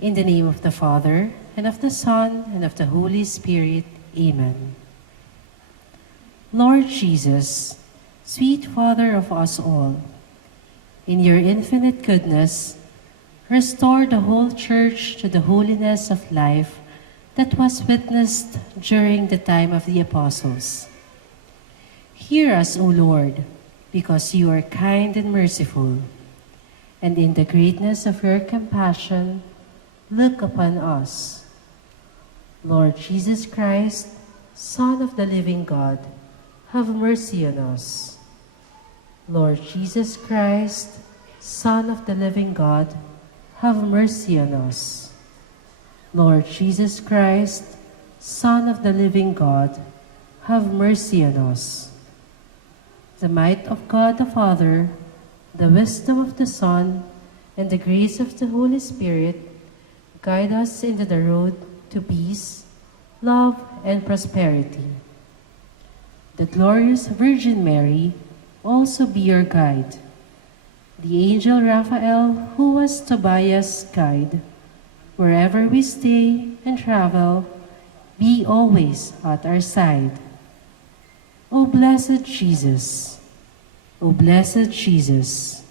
In the name of the Father, and of the Son, and of the Holy Spirit. Amen. Lord Jesus, sweet Father of us all, in your infinite goodness, restore the whole Church to the holiness of life that was witnessed during the time of the Apostles. Hear us, O Lord, because you are kind and merciful, and in the greatness of your compassion, look upon us. Lord Jesus Christ, Son of the living God, have mercy on us. Lord Jesus Christ, Son of the living God, have mercy on us. Lord Jesus Christ, Son of the living God, have mercy on us. The might of God the Father, the wisdom of the Son, and the grace of the Holy Spirit guide us into the road to peace, love, and prosperity. The glorious Virgin Mary also be your guide. The angel Raphael, who was Tobias' guide, wherever we stay and travel, be always at our side. O blessed Jesus, O blessed Jesus,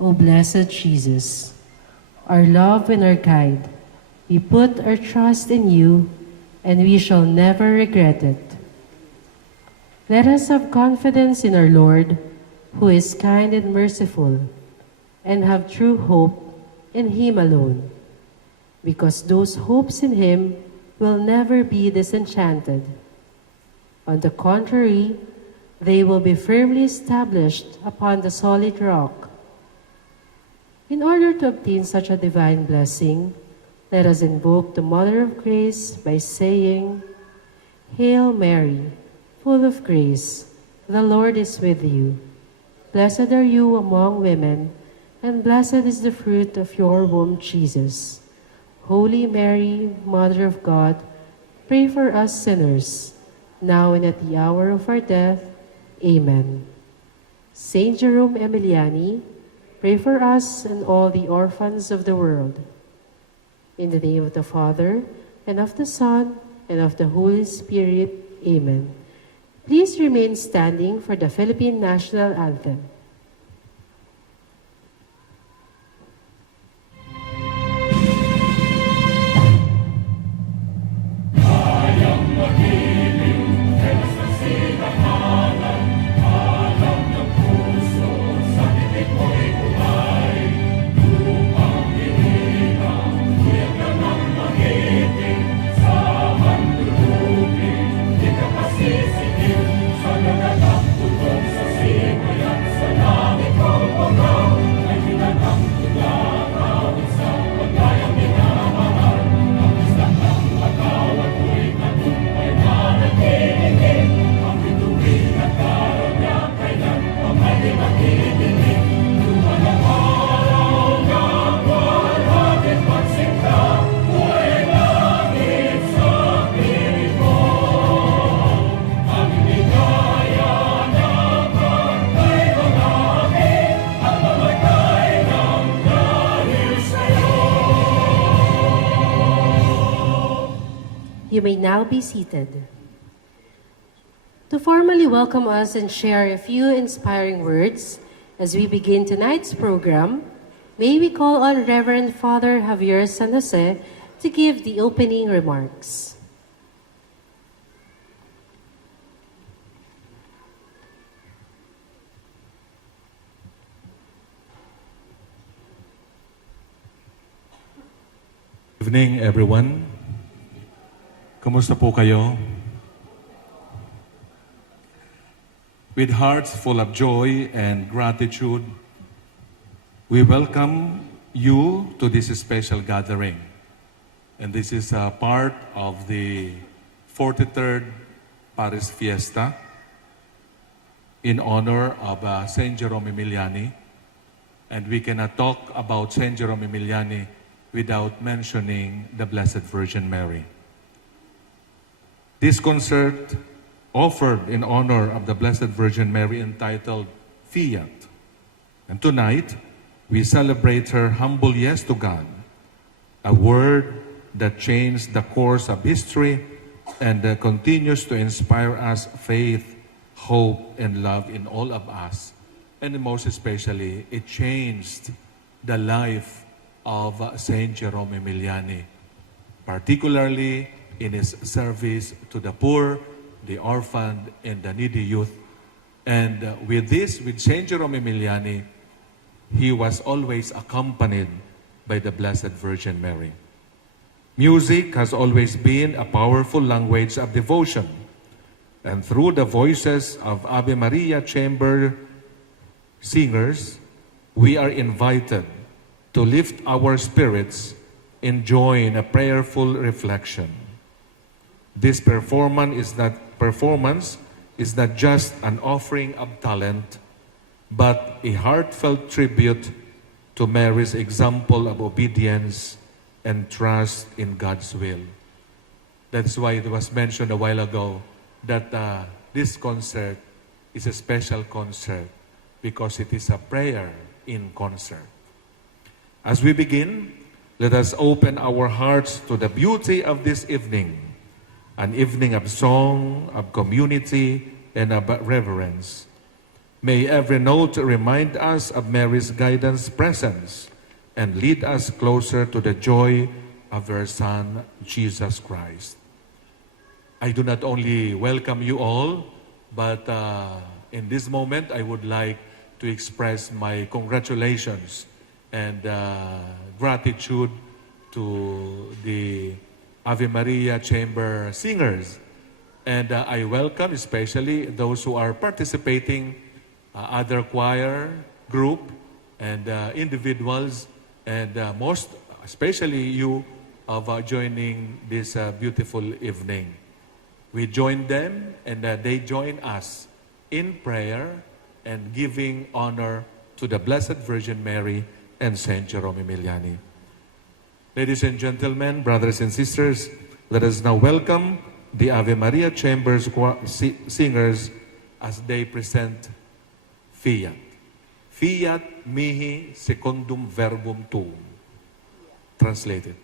O blessed Jesus, our love and our guide, we put our trust in you, and we shall never regret it. Let us have confidence in our Lord, who is kind and merciful, and have true hope in him alone, because those hopes in him will never be disenchanted. On the contrary, they will be firmly established upon the solid rock. In order to obtain such a divine blessing, let us invoke the Mother of Grace by saying, Hail Mary, full of grace, the Lord is with you. Blessed are you among women, and blessed is the fruit of your womb, Jesus. Holy Mary, Mother of God, pray for us sinners, now and at the hour of our death. Amen. Saint Jerome Emiliani, pray for us and all the orphans of the world. In the name of the Father, and of the Son, and of the Holy Spirit. Amen. Please remain standing for the Philippine National Anthem. You may now be seated. To formally welcome us and share a few inspiring words as we begin tonight's program, may we call on Reverend Father Javier San Jose to give the opening remarks. Good evening, everyone. Kumusta po kayo? With hearts full of joy and gratitude, we welcome you to this special gathering. And this is a part of the 43rd Paris Fiesta in honor of Saint Jerome Emiliani. And we cannot talk about Saint Jerome Emiliani without mentioning the Blessed Virgin Mary. This concert offered in honor of the Blessed Virgin Mary entitled Fiat. And tonight, we celebrate her humble yes to God a word that changed the course of history and continues to inspire us faith, hope, and love in all of us. And most especially, it changed the life of Saint Jerome Emiliani, particularly in his service to the poor, the orphaned, and the needy youth. And with Saint Jerome Emiliani, he was always accompanied by the Blessed Virgin Mary. Music has always been a powerful language of devotion, and through the voices of Ave Maria chamber singers, we are invited to lift our spirits and join a prayerful reflection. This performance is not just an offering of talent, but a heartfelt tribute to Mary's example of obedience and trust in God's will. That's why it was mentioned a while ago that this concert is a special concert because it is a prayer in concert. As we begin, let us open our hearts to the beauty of this evening, an evening of song, of community, and of reverence. May every note remind us of Mary's guidance presence and lead us closer to the joy of her Son, Jesus Christ. I do not only welcome you all, but in this moment, I would like to express my congratulations and gratitude to the Ave Maria Chamber singers. And I welcome especially those who are participating, other choir group and individuals, and most especially you of joining this beautiful evening. We join them and they join us in prayer and giving honor to the Blessed Virgin Mary and Saint Jerome Emiliani. Ladies and gentlemen, brothers and sisters, let us now welcome the Ave Maria Chambers singers as they present Fiat. Fiat mihi secundum verbum tuum. Translated.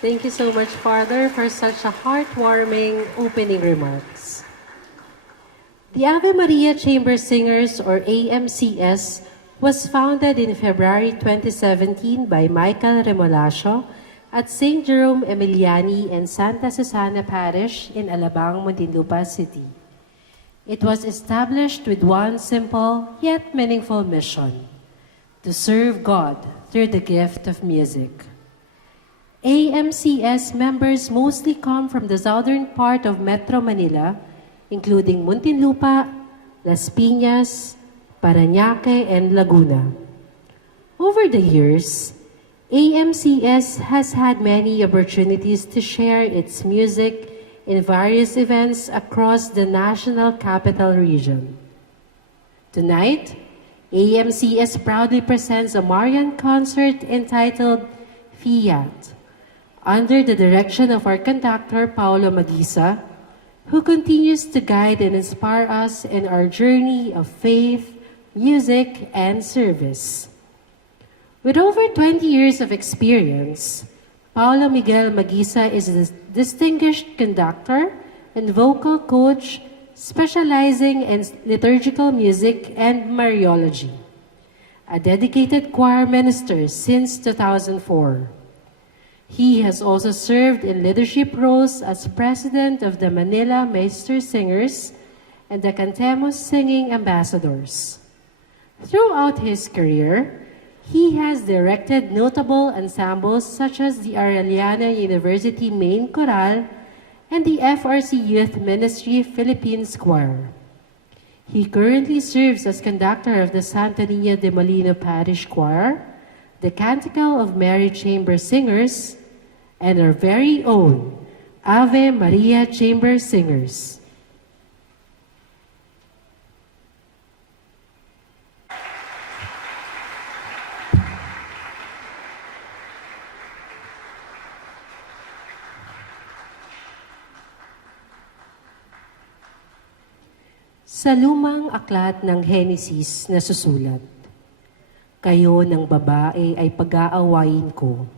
Thank you so much, Father, for such a heartwarming opening remarks. The Ave Maria Chamber Singers, or AMCS, was founded in February 2017 by Michael Remolacho at St. Jerome Emiliani and Santa Susana Parish in Alabang, Muntinlupa City. It was established with one simple yet meaningful mission: to serve God through the gift of music. AMCS members mostly come from the southern part of Metro Manila, including Muntinlupa, Las Piñas, Parañaque, and Laguna. Over the years, AMCS has had many opportunities to share its music in various events across the National Capital Region. Tonight, AMCS proudly presents a Marian concert entitled Fiat, under the direction of our conductor, Paolo Magisa, who continues to guide and inspire us in our journey of faith, music, and service. With over 20 years of experience, Paolo Miguel Magisa is a distinguished conductor and vocal coach specializing in liturgical music and Mariology, a dedicated choir minister since 2004. He has also served in leadership roles as president of the Manila Maester Singers and the Cantemos Singing Ambassadors. Throughout his career, he has directed notable ensembles such as the Arellana University Main Chorale and the FRC Youth Ministry Philippines Choir. He currently serves as conductor of the Santa Nina de Molino Parish Choir, the Canticle of Mary Chamber Singers, and our very own Ave Maria Chamber Singers. Sa lumang aklat ng Henesis na susulat, Kayo ng babae ay pag-aawayin ko,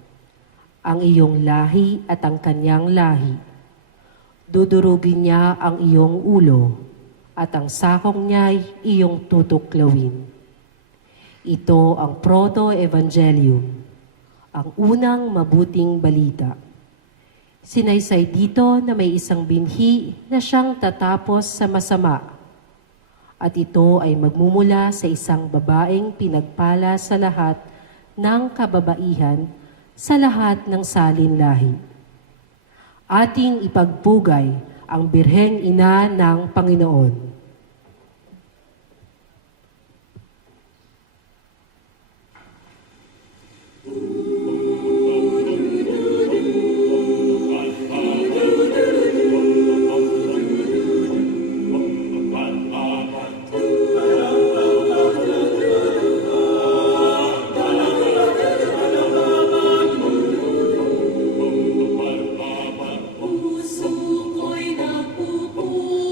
ang iyong lahi at ang kanyang lahi. Dudurugin niya ang iyong ulo, at ang sakong niya'y iyong tutuklawin. Ito ang Proto-Evangelium, ang unang mabuting balita. Sinaysay dito na may isang binhi na siyang tatapos sa masama, at ito ay magmumula sa isang babaeng pinagpala sa lahat ng kababaihan sa lahat ng salin lahi. Ating ipagpugay ang Birheng Ina ng Panginoon. Puso ko'y napupuri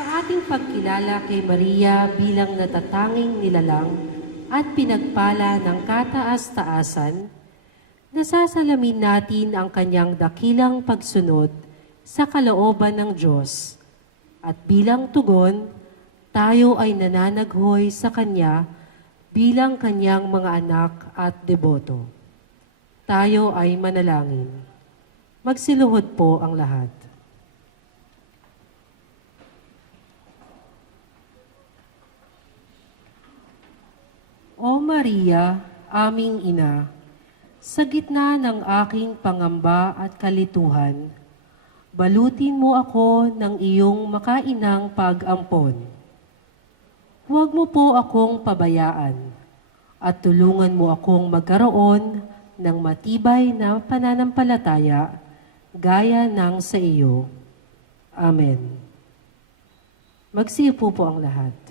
Sa ating pagkilala kay Maria bilang natatanging nilalang at pinagpala ng kataas-taasan, nasasalamin natin ang kanyang dakilang pagsunod sa kalooban ng Diyos. At bilang tugon, tayo ay nananaghoy sa Kanya bilang Kanyang mga anak at deboto. Tayo ay manalangin. Magsiluhod po ang lahat. O Maria, aming ina, sa gitna ng aking pangamba at kalituhan, balutin mo ako ng iyong makainang pag-ampon. Huwag mo po akong pabayaan at tulungan mo akong magkaroon ng matibay na pananampalataya gaya ng sa iyo. Amen. Magsiupo po ang lahat.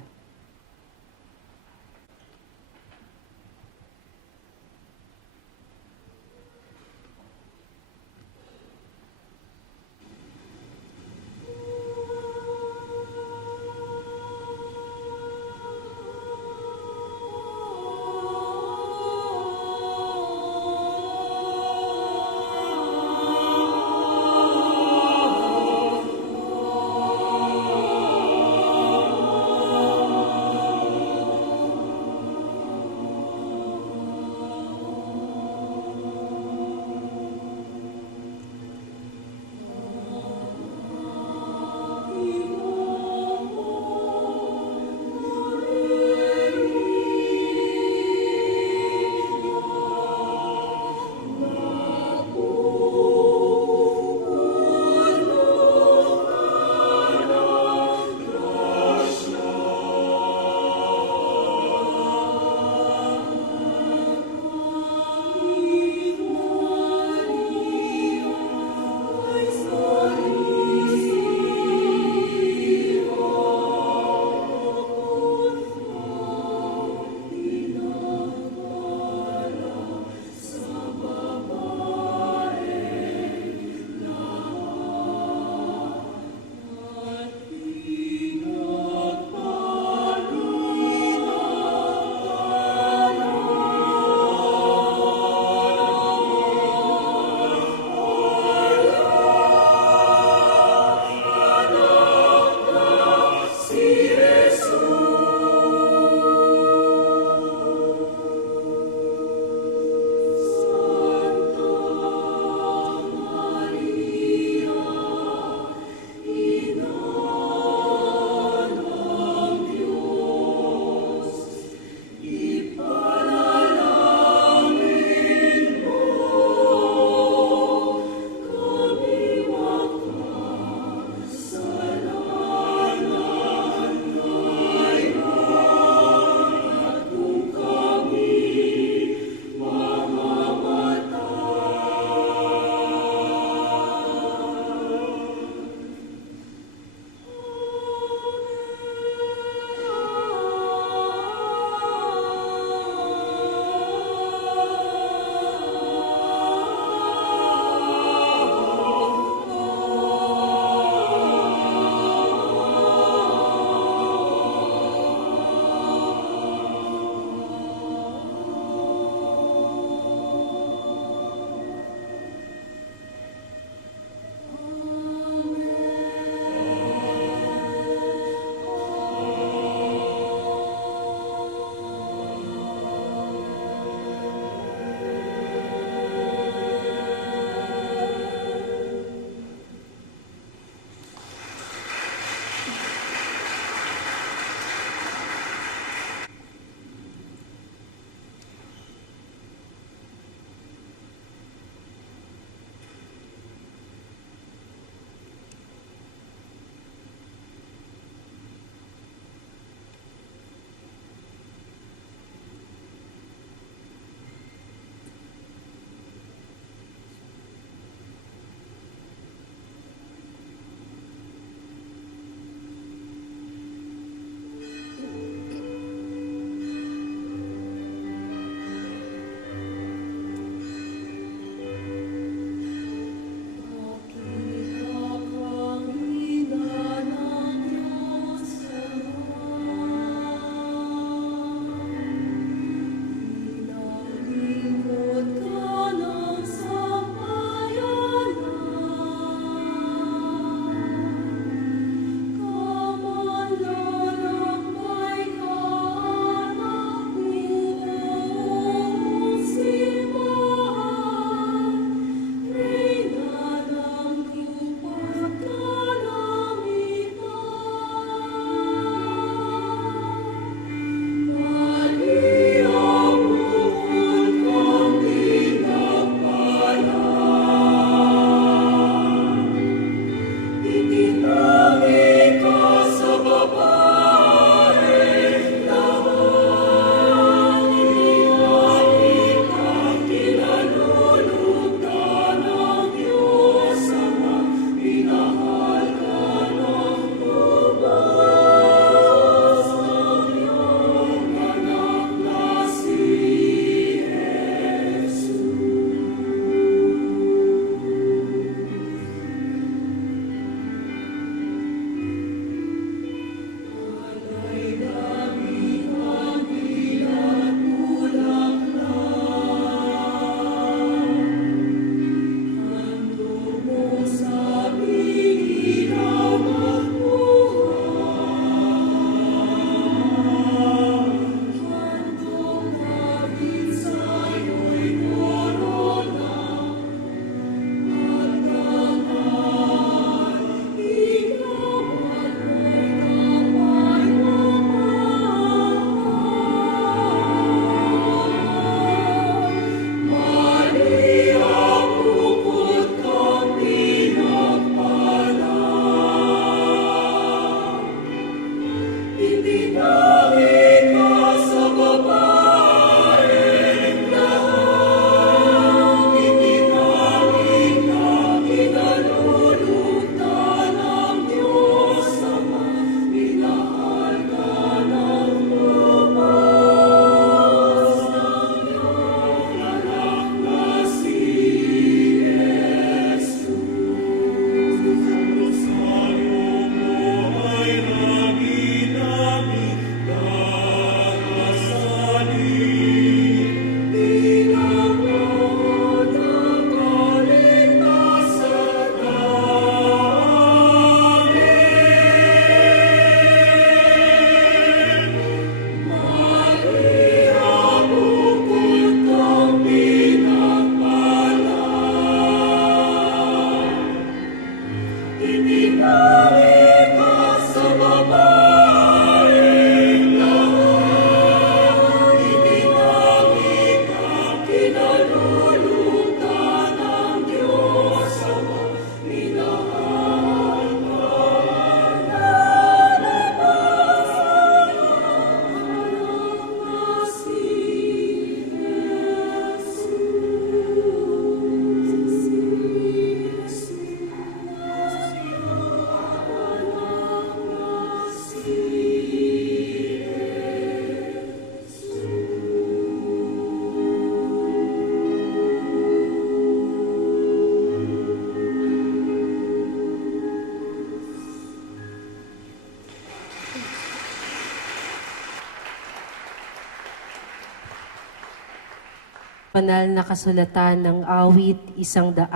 banal na kasulatan ng awit 115,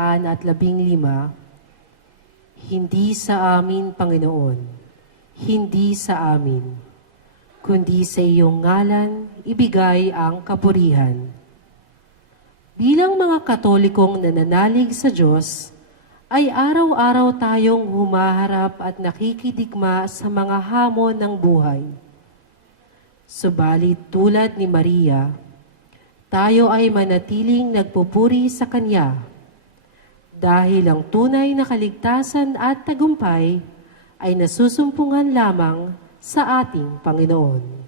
hindi sa amin, Panginoon, hindi sa amin, kundi sa iyong ngalan ibigay ang kapurihan. Bilang mga Katolikong nananalig sa Diyos, ay araw-araw tayong humaharap at nakikidigma sa mga hamon ng buhay. Subalit tulad ni Maria, tayo ay manatiling nagpupuri sa Kanya dahil ang tunay na kaligtasan at tagumpay ay nasusumpungan lamang sa ating Panginoon.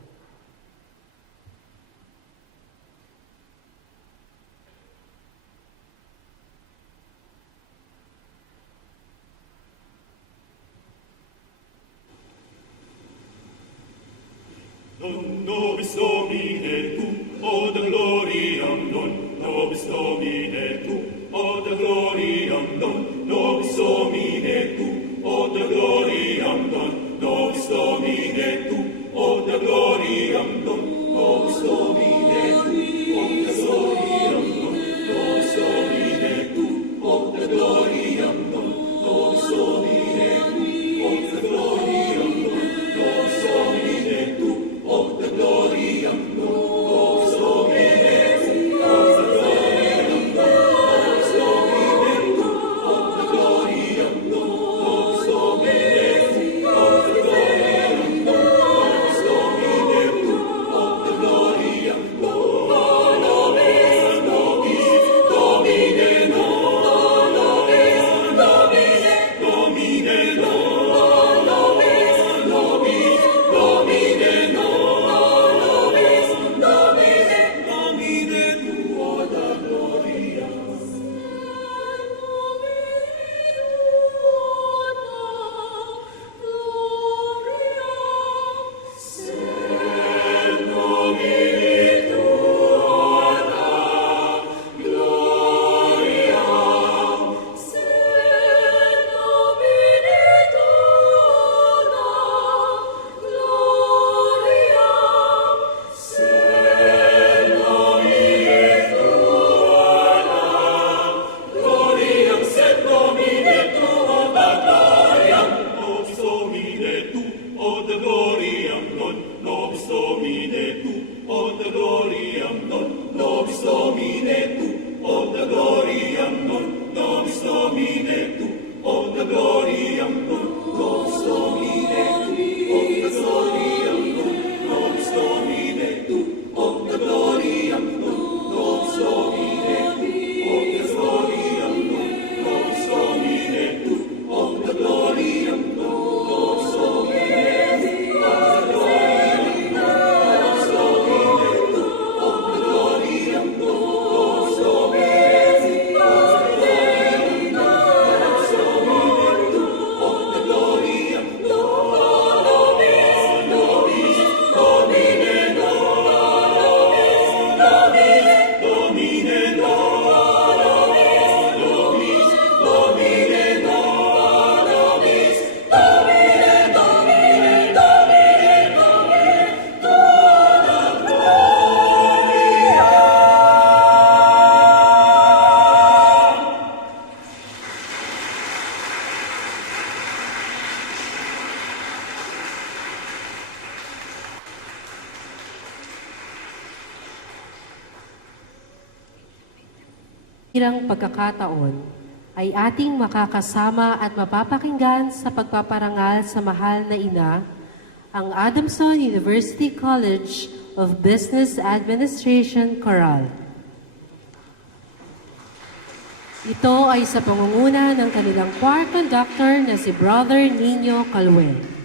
Nobis Domine tu, oda gloriam non, nobis Domine tu, oda gloriam non, nobis Domine tu, oda gloriam non, nobis Domine tu, oda gloriam non, nobis Domine tu, oda gloriam non, nobis Domine tu, oda gloriam non, nobis Domine tu, oda gloriam non, nobis Domine tu, oda gloriam non, nobis Domine tu, oda gloriam non, nobis Domine tu, oda gloriam non, nobis Domine tu, oda gloriam non, nobis Domine tu, oda gloriam non, nobis Domine non, nobis Domine non, nobis Domine non, Domine tu, oda gloriam. Gloriam sed Domine tu, oda gloriam, nobis Domine tu, oda gloriam non, nobis Domine tu, oda gloriam non, nobis Domine tu, oda gloriam non, nobis Domine tu, oda gloriam non, nobis Domine tu, oda gloriam non, nobis Domine tu, oda gloriam non, nobis Domine tu, oda gloriam non, nobis Domine tu, oda gloriam non, nobis Domine tu, oda gloriam non, nobis Domine tu, oda gloriam non, nobis Domine tu, oda gloriam non, nobis Domine tu, oda gloriam non, nobis Domine non, Domine non, nobis Domine non, nobis Domine tu, oda Irang pagkakataon ay ating makakasama at mapapakinggan sa pagpaparangal sa mahal na ina, ang Adamson University College of Business Administration Chorale. Ito ay sa pangunguna ng kanilang choir conductor na si Brother Nino Calwen.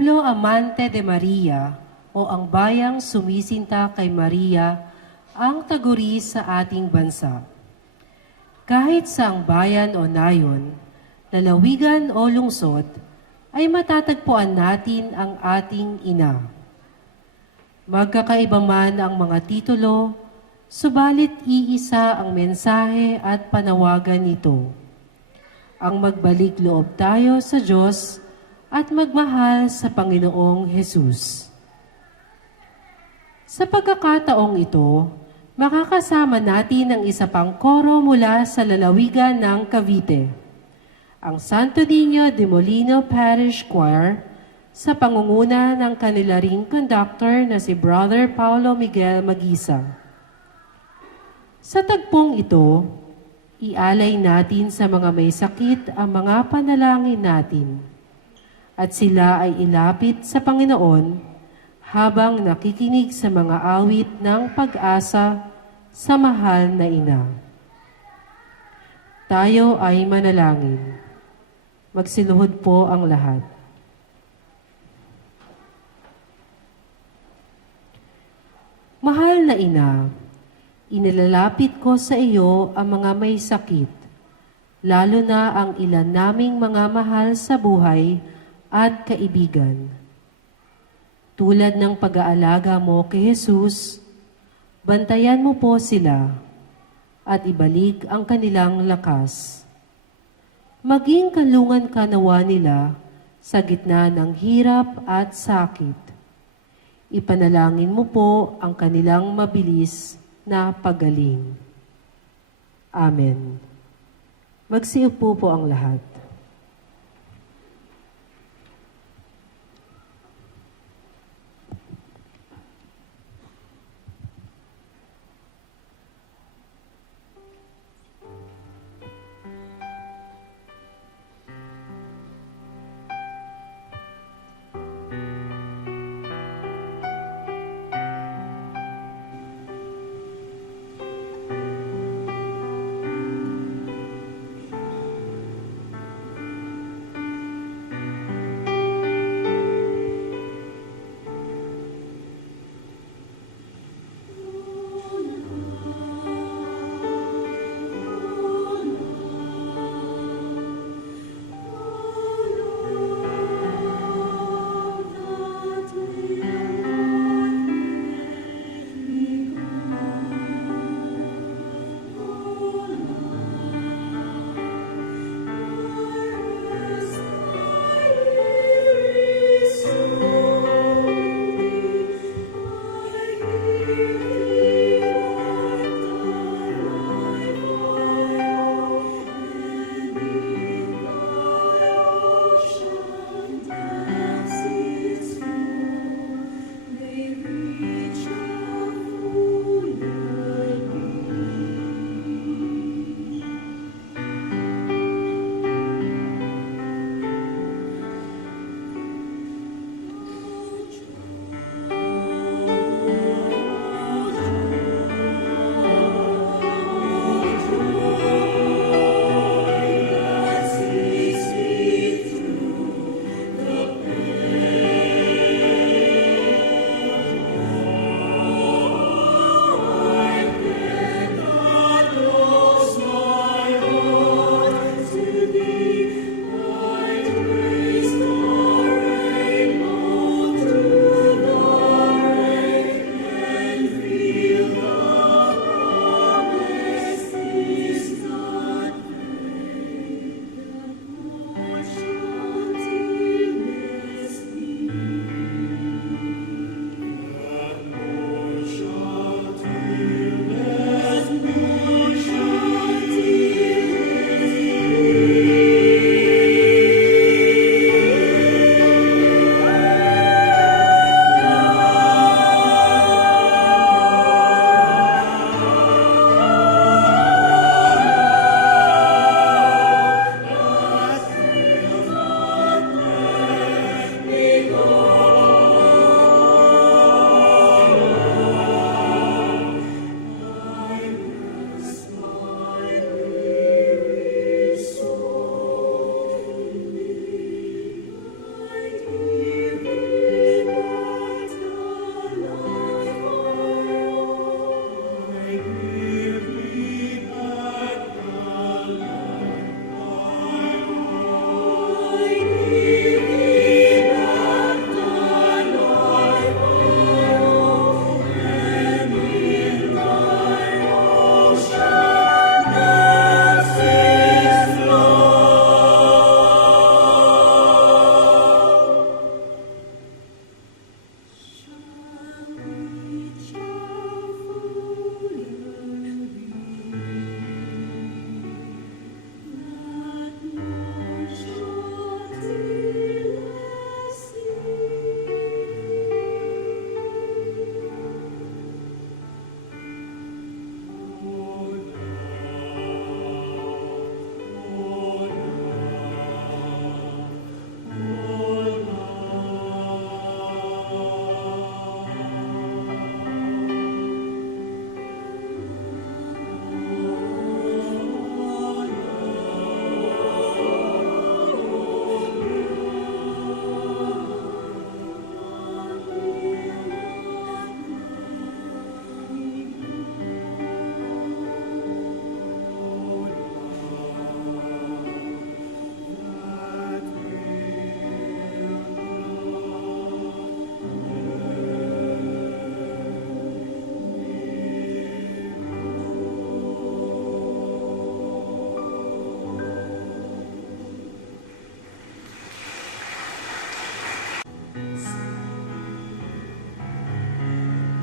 Pueblo Amante de Maria o ang bayang sumisinta kay Maria ang taguri sa ating bansa. Kahit sa ang bayan o nayon, lalawigan o lungsod, ay matatagpuan natin ang ating ina. Magkakaiba man ang mga titulo, subalit iisa ang mensahe at panawagan nito. Ang magbalik loob tayo sa Diyos at magmahal sa Panginoong Hesus. Sa pagkakataong ito, makakasama natin ang isa pang koro mula sa lalawigan ng Cavite, ang Santo Niño de Molino Parish Choir, sa pangunguna ng kanila ring conductor na si Brother Paulo Miguel Magisa. Sa tagpong ito, ialay natin sa mga may sakit ang mga panalangin natin, at sila ay ilapit sa Panginoon habang nakikinig sa mga awit ng pag-asa sa mahal na ina. Tayo ay manalangin. Magsiluhod po ang lahat. Mahal na ina, inilalapit ko sa iyo ang mga may sakit, lalo na ang ilan naming mga mahal sa buhay at kaibigan. Tulad ng pag-aalaga mo kay Jesus, bantayan mo po sila at ibalik ang kanilang lakas. Maging kalungan ka nawa nila sa gitna ng hirap at sakit. Ipanalangin mo po ang kanilang mabilis na pagaling. Amen. Magsiupo po ang lahat.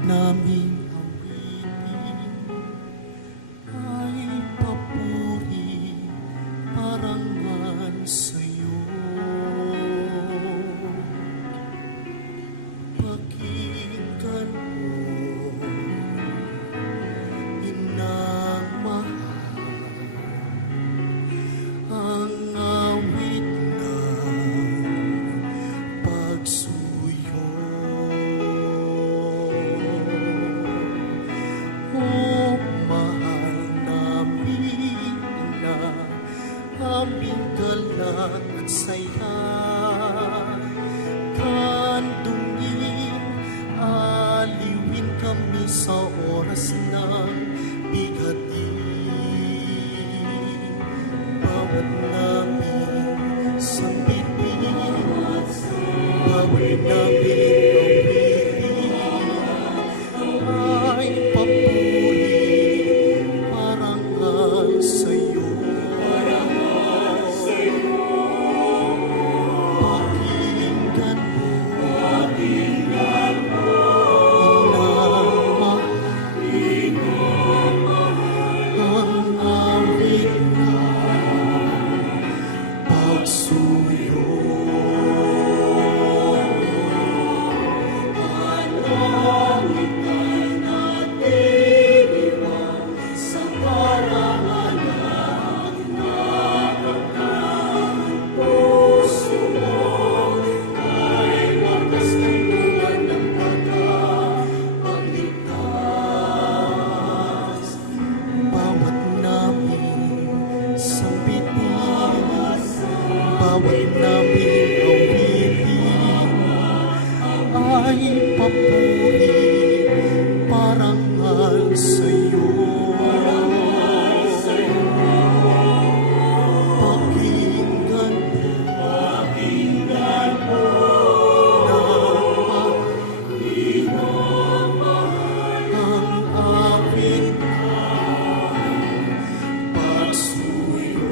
naming awitin ay papuri parangal sa'yo. Pakinggan mo, inang mahal, ang awit ng pagsuyo. O mahal namin na aming galak at saya, kandungin, aliwin kami sa oras ng bigatin. Bawat namin sambitin, bawat namin ay papuri parangal sa'yo. Pakinggan mo, inang mahal, ang awit ng pagsuyo. Sa karangalan puso mo ay wakas kantungan ng tagapagligtas. Bawat namin sambitin, bawat namin awitin ay papuri parangal sa'yo. Pakinggan mo, ang awit ng pagsuyo.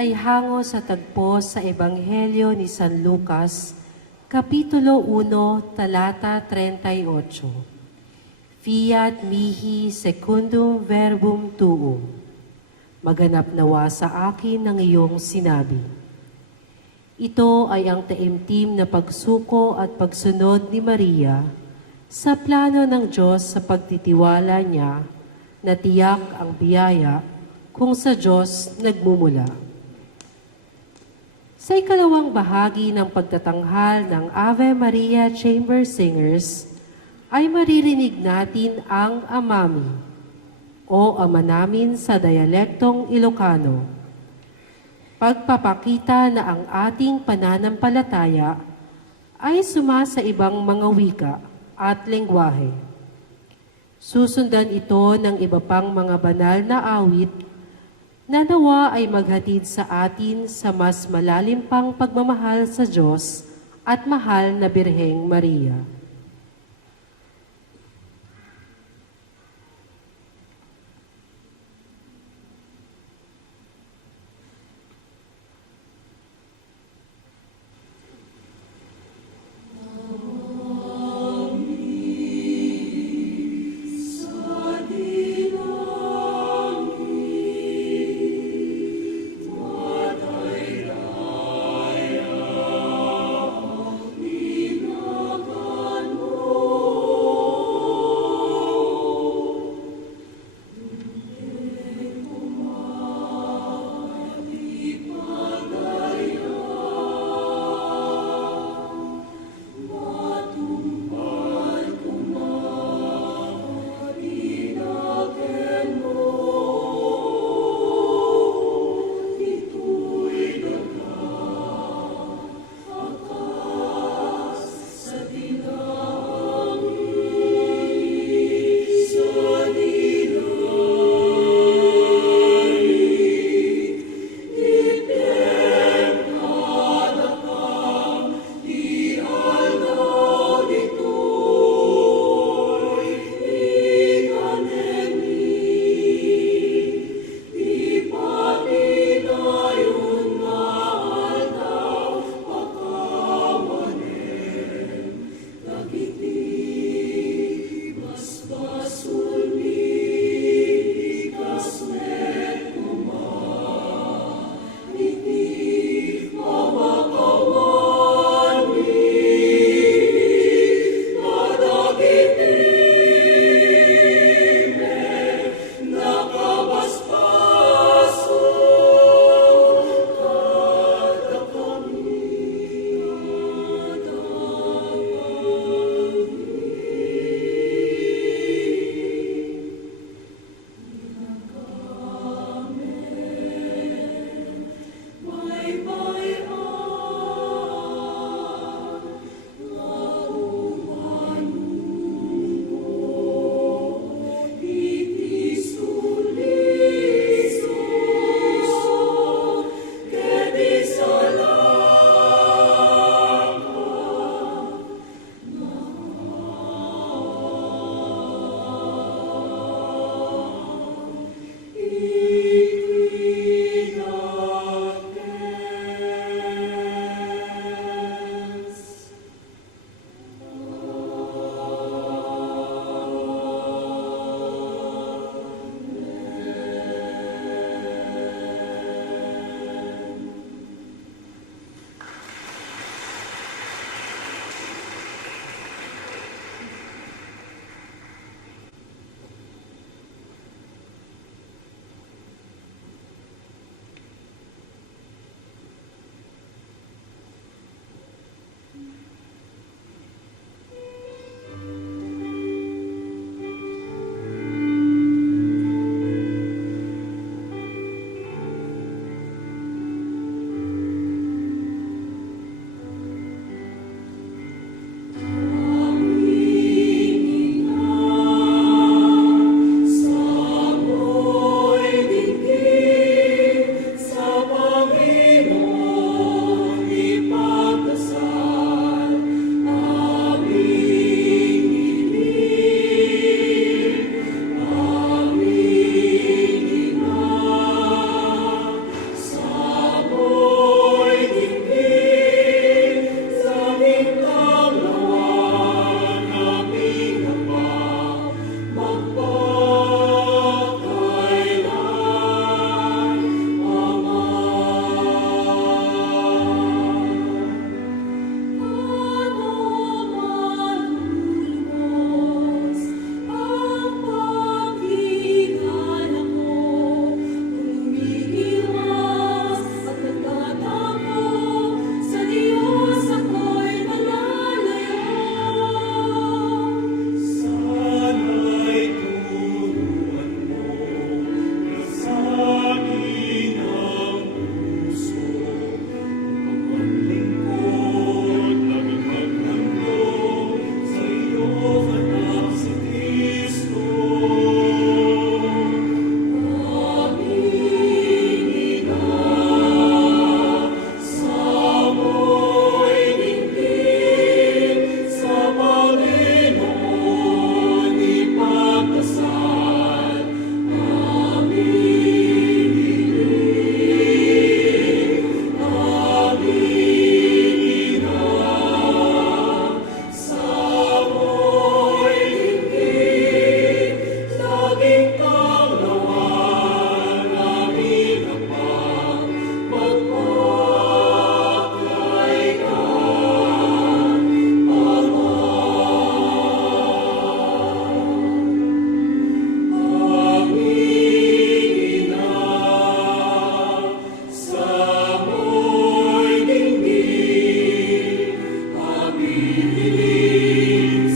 ay hango sa tagpo sa Ebanghelyo ni San Lucas, Kapitulo 1, talata 38. Fiat mihi secundum verbum tuum. Maganap nawa sa akin ng iyong sinabi. Ito ay ang taimtim na pagsuko at pagsunod ni Maria sa plano ng Diyos sa pagtitiwala niya na tiyak ang biyaya kung sa Diyos nagmumula. Sa ikalawang bahagi ng pagtatanghal ng Ave Maria Chamber Singers, ay maririnig natin ang Amami o Ama namin sa dialektong Ilocano. Pagpapakita na ang ating pananampalataya ay suma sa ibang mga wika at lengguwahe. Susundan ito ng iba pang mga banal na awit na nawa ay maghatid sa atin sa mas malalim pang pagmamahal sa Diyos at mahal na Birheng Maria. Amen.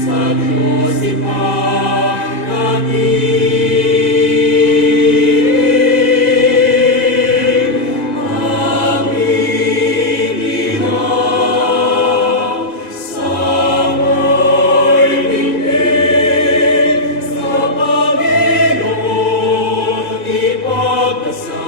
sa Diyos ipagkatin. Aming ina, samay tingin sa Panginoon ipagdasal.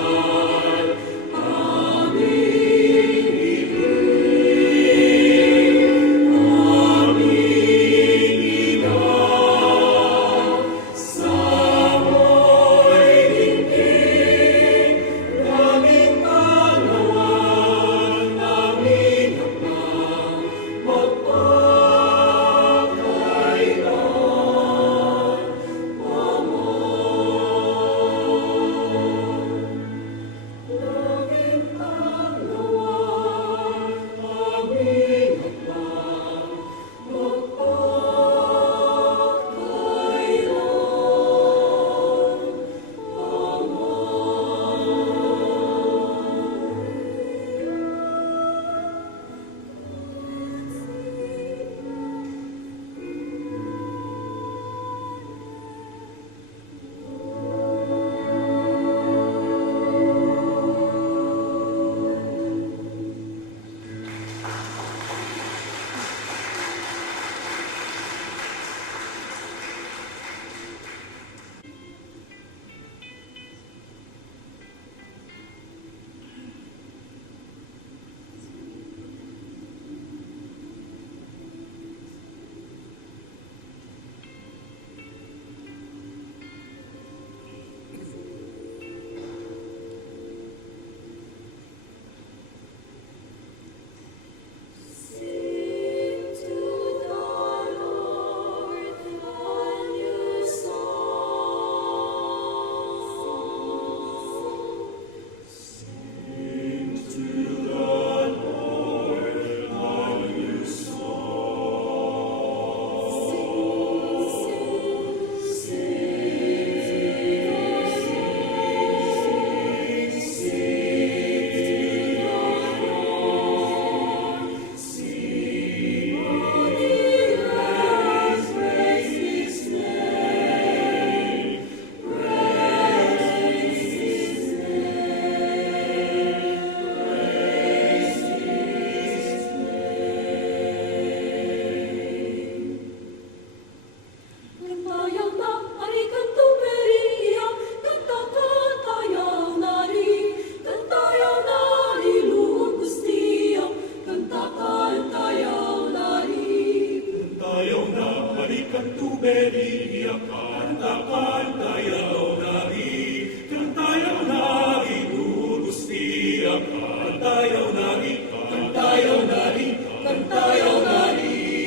Kantayaw nari,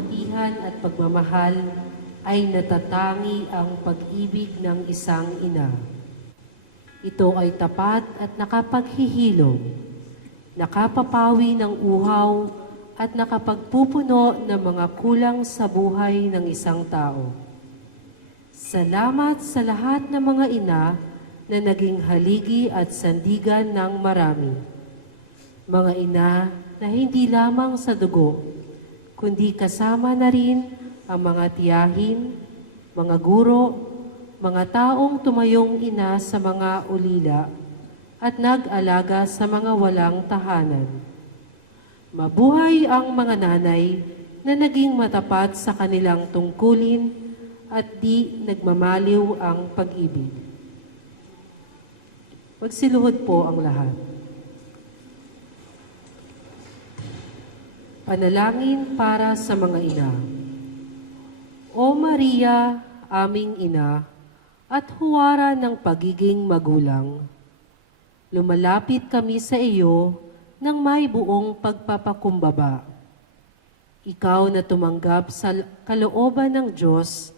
kabutihan at pagmamahal ay natatangi ang pag-ibig ng isang ina. Ito ay tapat at nakapaghihilom, nakapapawi ng uhaw at nakapagpupuno ng mga kulang sa buhay ng isang tao. Salamat sa lahat ng mga ina na naging haligi at sandigan ng marami. Mga ina na hindi lamang sa dugo, kundi kasama na rin ang mga tiyahin, mga guro, mga taong tumayong ina sa mga ulila at nag-alaga sa mga walang tahanan. Mabuhay ang mga nanay na naging matapat sa kanilang tungkulin at di nagmamaliw ang pag-ibig. Magsiluhod po ang lahat. Panalangin para sa mga ina. O Maria, aming ina, at huwara ng pagiging magulang, lumalapit kami sa iyo ng may buong pagpapakumbaba. Ikaw na tumanggap sa kalooban ng Diyos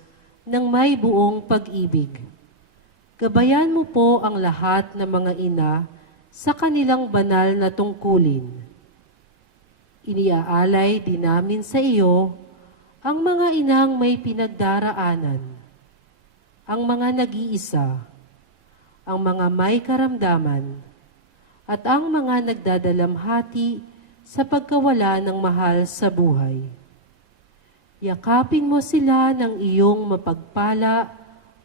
ng may buong pag-ibig. Gabayan mo po ang lahat ng mga ina sa kanilang banal na tungkulin. Iniaalay din namin sa iyo ang mga inang may pinagdaraanan, ang mga nag-iisa, ang mga may karamdaman, at ang mga nagdadalamhati sa pagkawala ng mahal sa buhay. Yakapin mo sila ng iyong mapagpala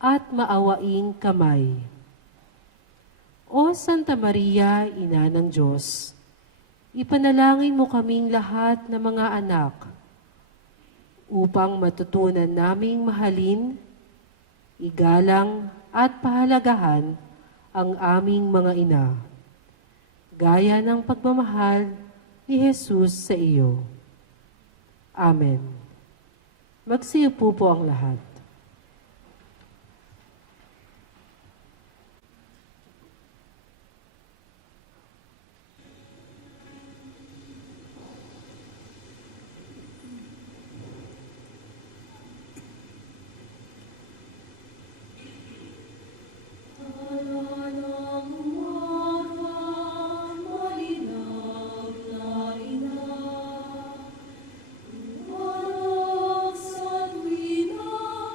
at maawaing kamay. O Santa Maria, Ina ng Diyos, ipanalangin mo kaming lahat ng mga anak upang matutunan naming mahalin, igalang at pahalagahan ang aming mga ina, gaya ng pagmamahal ni Jesus sa iyo. Amen. Magsiupo po ang lahat. Sa tuwina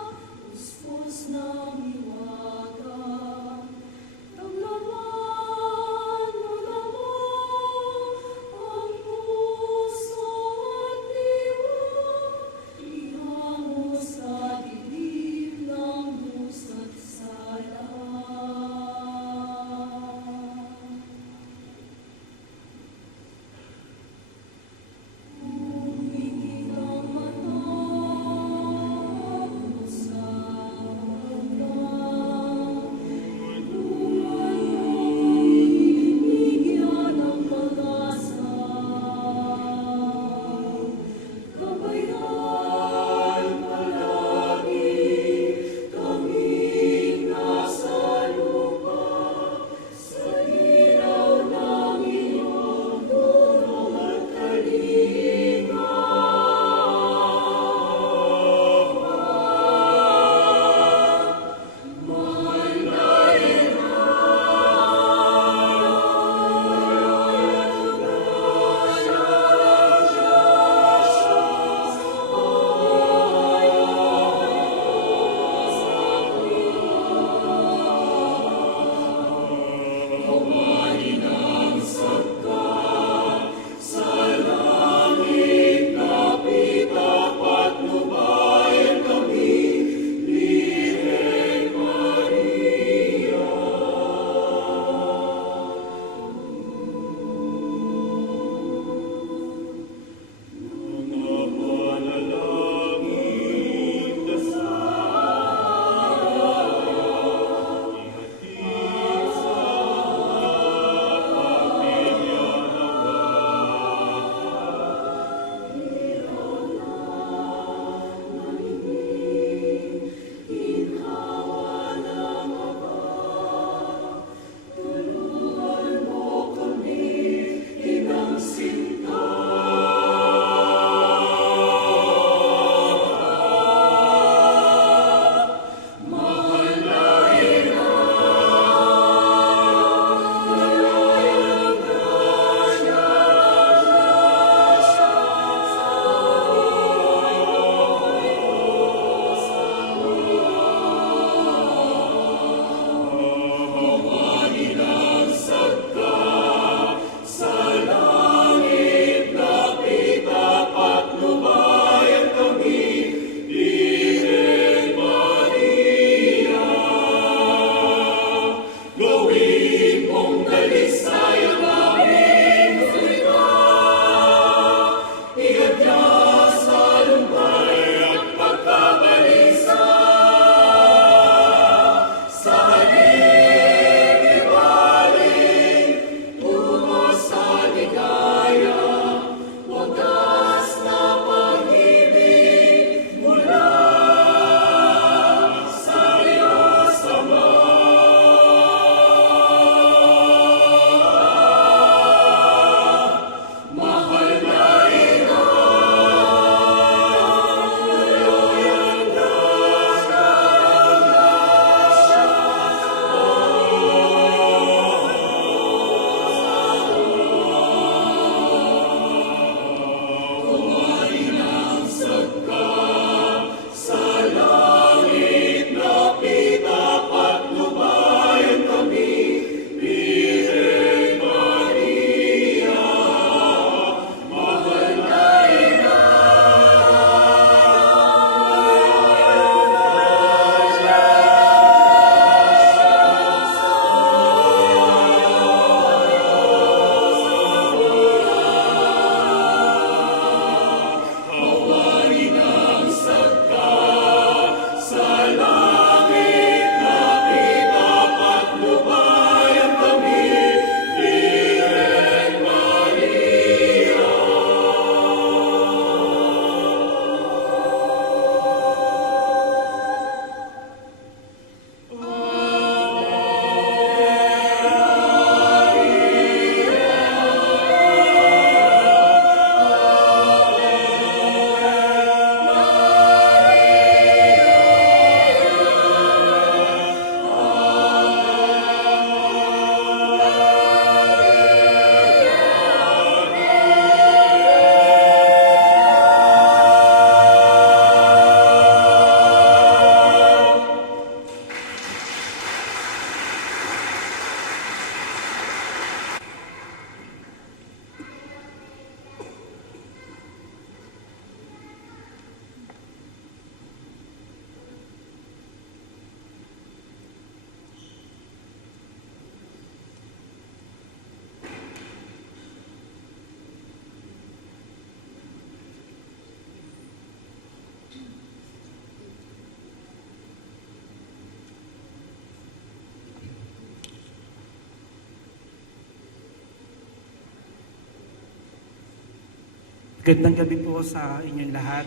Gandang gabi po sa inyong lahat.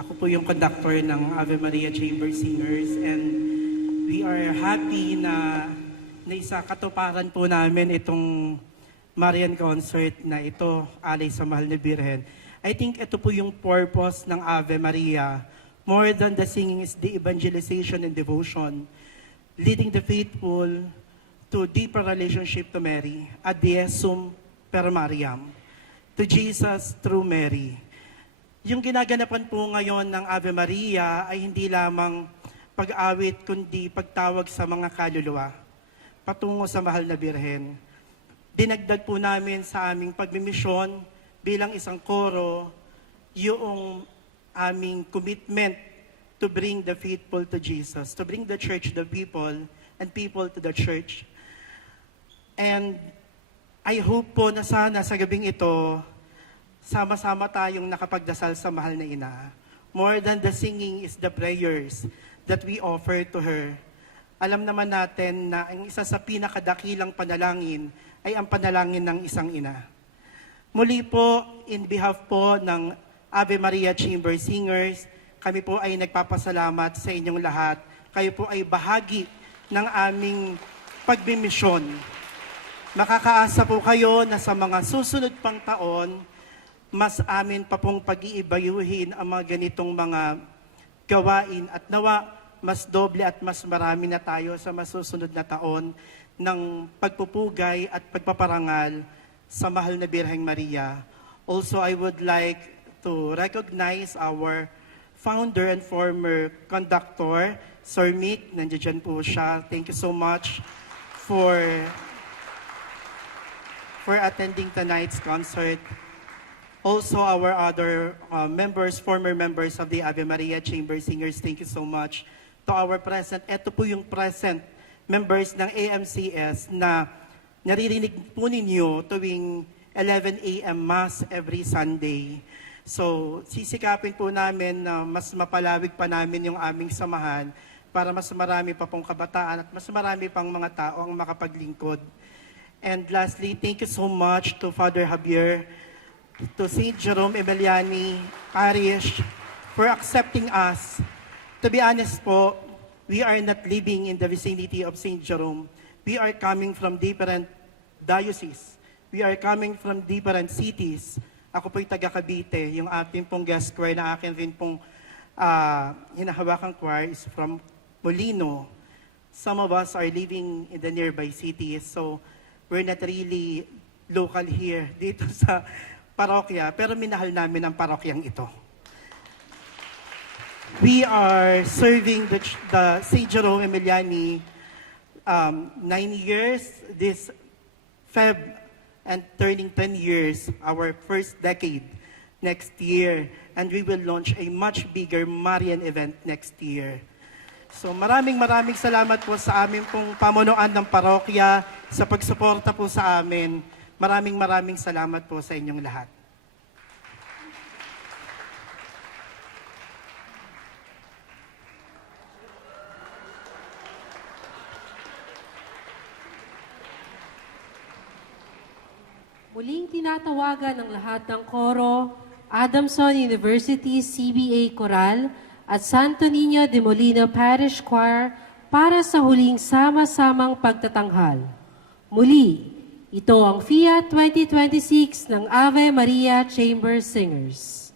Ako po yung conductor ng Ave Maria Chamber Singers and we are happy na isa katuparan po namin itong Marian concert na ito, Alay sa Mahal na Birhen. I think ito po yung purpose ng Ave Maria. More than the singing is the evangelization and devotion, leading the faithful to deeper relationship to Mary, ad Diesum per Mariam, to Jesus through Mary. Yung ginaganapan po ngayon ng Ave Maria ay hindi lamang pag-awit kundi pagtawag sa mga kaluluwa patungo sa Mahal na Birhen. Dinagdag po namin sa aming pagmimisyon bilang isang koro yung aming commitment to bring the faithful to Jesus, to bring the church to the people and people to the church. And I hope po na sana sa gabing ito, sama-sama tayong nakapagdasal sa Mahal na Ina. More than the singing is the prayers that we offer to her. Alam naman natin na ang isa sa pinakadakilang panalangin ay ang panalangin ng isang ina. Muli po, in behalf po ng Ave Maria Chamber Singers, kami po ay nagpapasalamat sa inyong lahat. Kayo po ay bahagi ng aming pagbimisyon. Makakaasa po kayo na sa mga susunod pang taon, mas amin pa pong pag-iibayuhin ang mga ganitong mga gawain at nawa mas doble at mas marami na tayo sa masusunod na taon ng pagpupugay at pagpaparangal sa Mahal na Birheng Maria. Also, I would like to recognize our founder and former conductor, Sir Mick. Nandiyan po siya. Thank you so much for attending tonight's concert. Also, our other members, former members of the Ave Maria Chamber Singers, thank you so much. To our present, eto po yung present members ng AMCS na naririnig po ninyo tuwing 11 a.m. Mass every Sunday. So, sisikapin po namin na mas mapalawig pa namin yung aming samahan para mas marami pa pong kabataan at mas marami pang mga tao ang makapaglingkod. And lastly, thank you so much to Father Javier, to St. Jerome Emiliani Parish for accepting us. To be honest po, we are not living in the vicinity of St. Jerome. We are coming from different dioceses. We are coming from different cities. Ako po'y taga Cavite. Yung ating pong guest choir na akin rin pong hinahawakang choir is from Molino. Some of us are living in the nearby cities. So, we're not really local here dito sa parokya, pero minahal namin ang parokyang ito. We are serving the St. Jerome Emiliani 9 years this Feb and turning 10 years, our first decade next year. And we will launch a much bigger Marian event next year. So maraming salamat po sa amin pong pamunuan ng parokya, sa pagsuporta po sa amin. Maraming salamat po sa inyong lahat. Muling tinatawagan ng lahat ng koro, Adamson University CBA Choral at Santo Niño de Molina Parish Choir para sa huling sama-samang pagtatanghal. Muli, ito ang FIA 2026 ng Ave Maria Chamber Singers.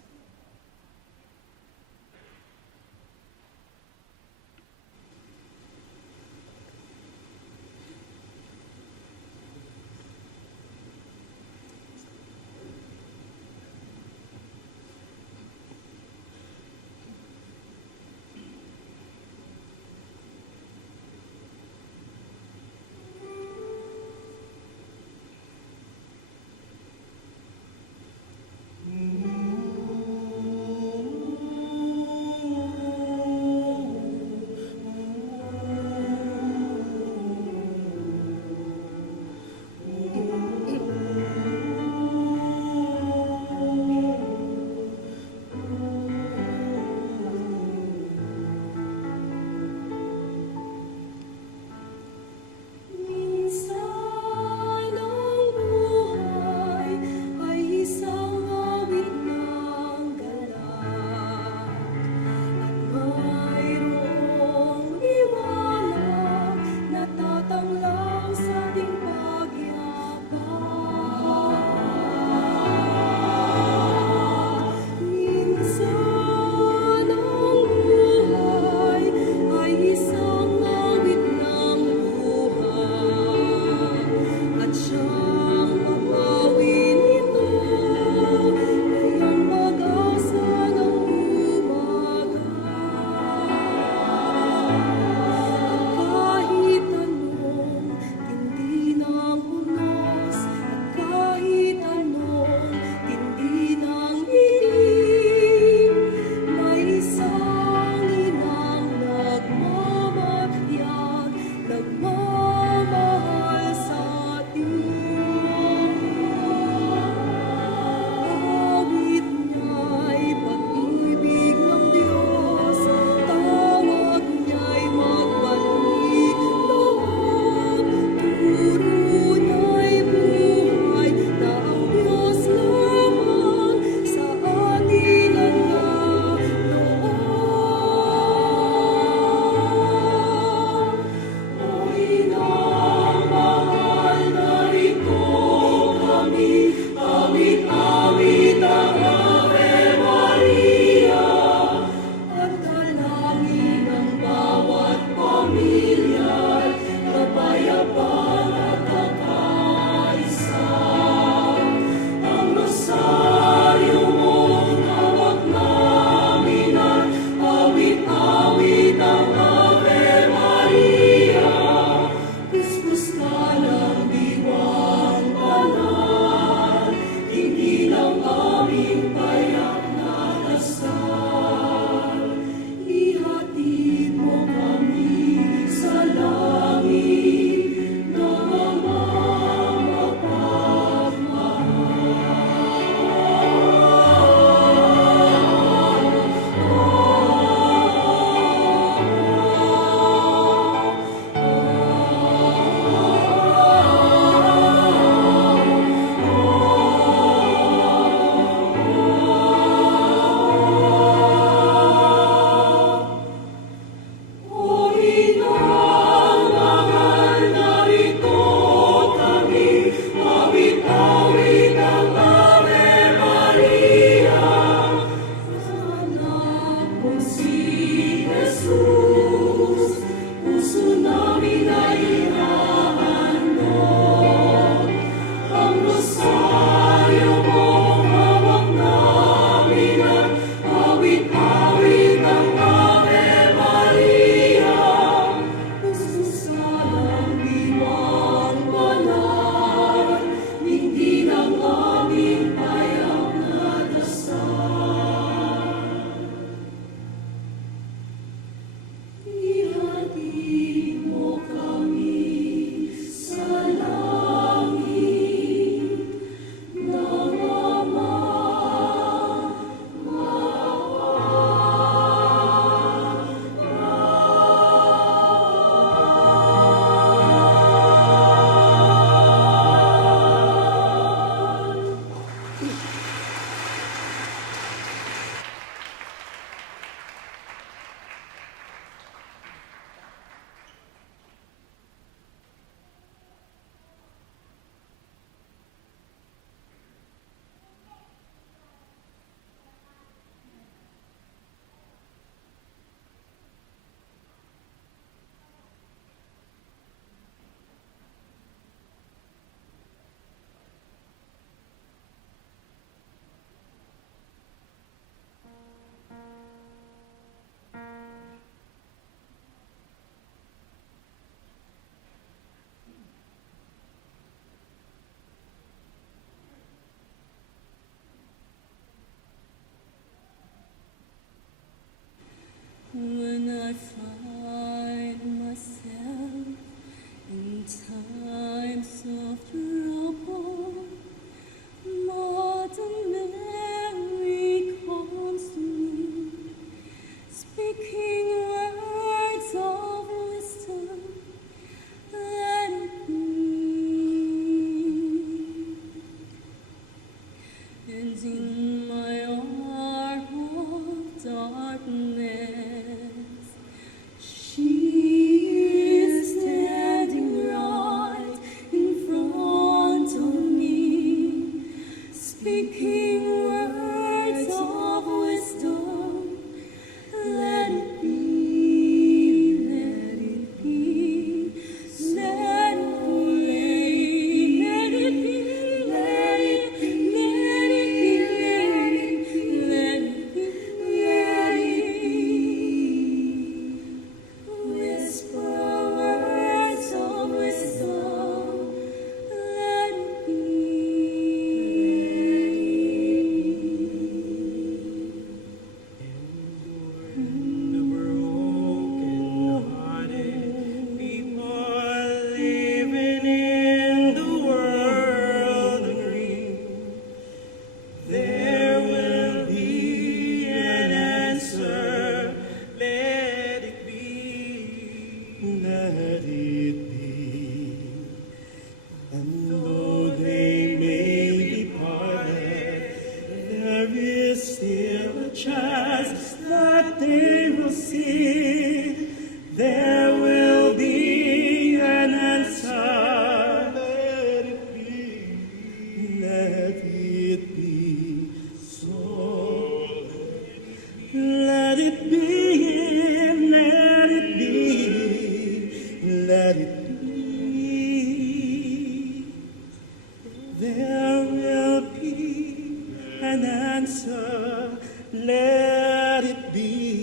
answer, let it be.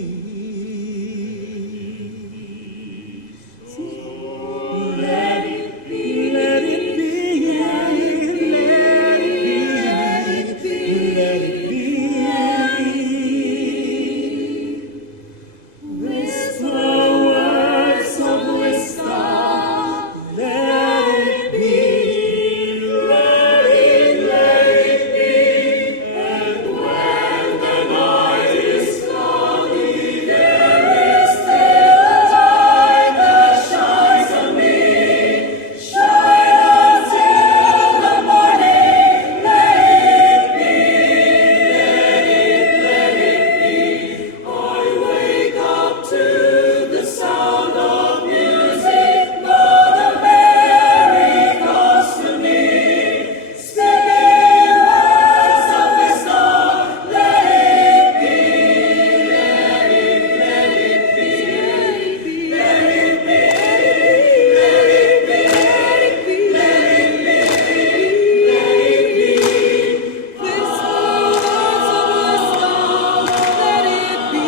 Let it be, let it be, let it be, let it be. Whisper words of wisdom, let it be, let it be. And when the night is cloudy, there is still a light that shines on me. Shine until the morning, let it be, let it be. I wake up to the sound of music, Mother Mary comes to me, speaking words of wisdom. Let it be, let it be, let it be, let it be, let it be, let it be. Whisper words of wisdom, let it be.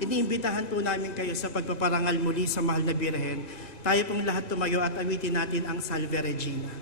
Iniimbitahan po namin kayo sa pagpaparangal muli sa Mahal na Birhen. Tayo pong lahat tumayo at awitin natin ang Salve Regina.